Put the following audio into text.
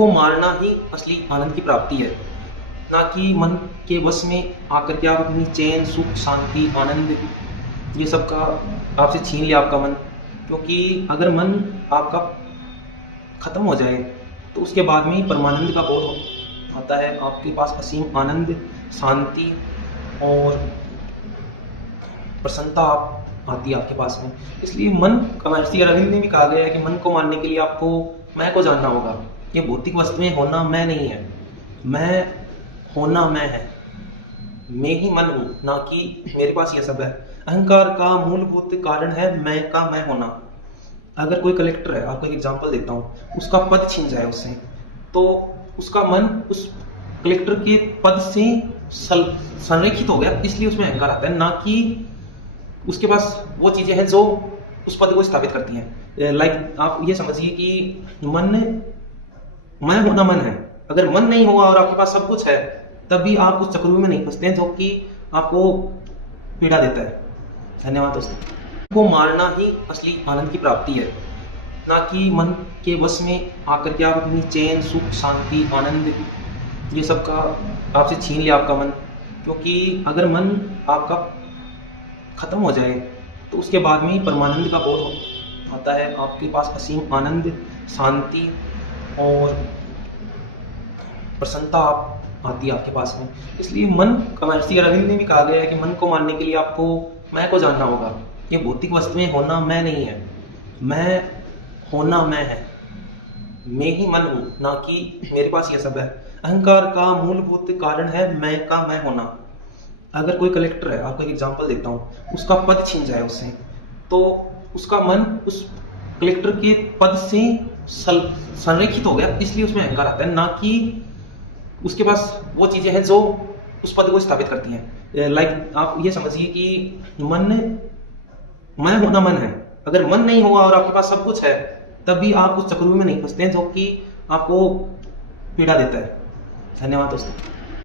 को मारना ही असली आनंद की प्राप्ति है, ना कि मन के वश में आकर के आप अपनी चैन, सुख, शांति, आनंद ये सब का आपसे छीन लिया आपका मन। क्योंकि अगर मन आपका खत्म हो जाए तो उसके बाद में ही परमानंद का बोध आता है। आपके पास असीम आनंद, शांति और प्रसन्नता आती है आपके पास में। इसलिए मन का, महर्षि अरविंद ने भी कहा गया है कि मन को मारने के लिए आपको मैं को जानना होगा। ये भौतिक वस्तुएं होना मैं नहीं है, मैं होना मैं है, मैं ही मन हूँ, ना कि मेरे पास ये सब है। अहंकार का मूलभूत कारण है मैं का मैं होना। अगर कोई कलेक्टर है, आपको एक एग्जांपल देता हूँ, उसका पद छीन जाए उससे, तो उसका मन उस कलेक्टर के पद से संरेखित हो गया, इसलिए उसमें अहंकार आता है, ना कि उसके पास वो चीजें हैं जो उस पद को स्थापित करती हैं। लाइक आप ये समझिए कि मैं होना मन है। अगर मन नहीं होगा और आपके पास सब कुछ है, तभी आप उस चक्रव्यूह में नहीं फंसते हैं जो कि आपको पीड़ा देता है। धन्यवाद दोस्तों। को मारना ही असली आनंद की प्राप्ति है, ना कि मन के वश में आकर के आप अपनी चैन, सुख, शांति, आनंद ये सब का आपसे छीन लिया आपका मन। क्योंकि अगर मन आपका खत्म हो जाए तो उसके बाद में ही परमानंद का बोध आता है। आपके पास असीम आनंद, शांति और प्रसन्नता आती है आपके पास में। इसलिए मन का, महर्षि अरविंद ने भी कहा गया है कि मन को मारने के लिए आपको मैं को जानना होगा। ये भौतिक वस्तुएं होना मैं नहीं है, मैं होना मैं है, मैं ही मन हूँ, ना कि मेरे पास ये सब है। अहंकार का मूलभूत कारण है मैं का मैं होना। अगर कोई कलेक्टर है, आपको एक एग्जांपल देता हूँ, उसका पद छीन जाए उससे, तो उसका मन उस कलेक्टर के पद से संरेखित हो गया, इसलिए उसमें अहंकार आता है, ना कि उसके पास वो चीजें हैं जो उस पद को स्थापित करती हैं। लाइक आप ये समझिए कि मैं होना मन है। अगर मन नहीं होगा और आपके पास सब कुछ है, तभी आप उस चक्रव्यूह में नहीं फंसते हैं जो कि आपको पीड़ा देता है। धन्यवाद दोस्तों।